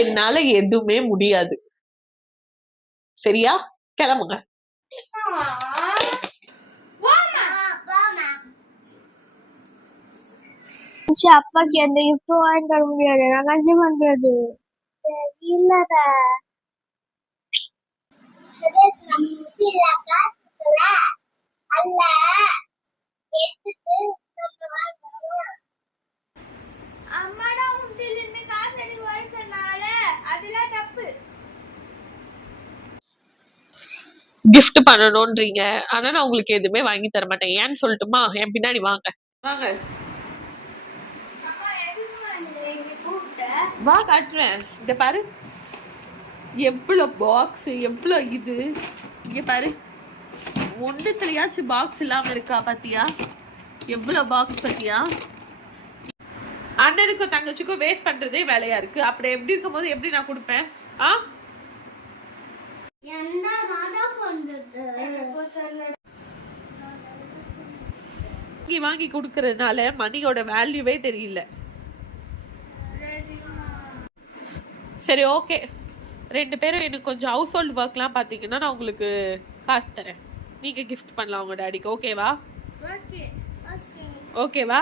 என்னால எதுவுமே முடியாது. சரியா? கிளம்புங்க. அப்பாக்கு எந்த கிஃப்டும் வாங்கி தர முடியாது. நான் கஞ்சி பண்றது இல்லடா. கிஃப்ட் பண்ணணும்ன்றீங்க, ஆனா நான் உங்களுக்கு எதுவுமே வாங்கி தர மாட்டேன். ஏன்னு சொல்லட்டுமா? என் பின்னாடி வாங்க. வாங்க வா, காட்டுறேன். இங்க பாரு, எவ்வளவு பாக்ஸ், எவ்வளவு இது. இங்க பாரு, ஒன்றுத்துலயாச்சும் பாக்ஸ் இல்லாம இருக்கா பாத்தியா? எவ்வளவு பாக்ஸ் பாத்தியா? அண்ணனுக்கும் தங்கச்சிக்கும் வேஸ்ட் பண்றதே வேலையா இருக்கு. அப்படி எப்படி இருக்கும் போது எப்படி நான் கொடுப்பேன்? வாங்கி கொடுக்கறதுனால மணியோட வேல்யூவே தெரியல. சரி, ஓகே. 2 பேரும் எனக்கு கொஞ்சம் ஹவுஸ் ஹோல்ட் ஒர்க்லாம் பார்த்தீங்கன்னா நான் உங்களுக்கு காசு தரேன். நீங்க கிஃப்ட் பண்ணலாம் உங்க டாடிக்கு. ஓகேவா? ஓகேவா?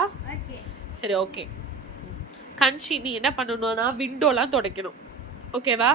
சரி, ஓகே. கன்ஷி, நீ என்ன பண்ணணும்னா விண்டோலாம் துடைக்கணும். ஓகேவா?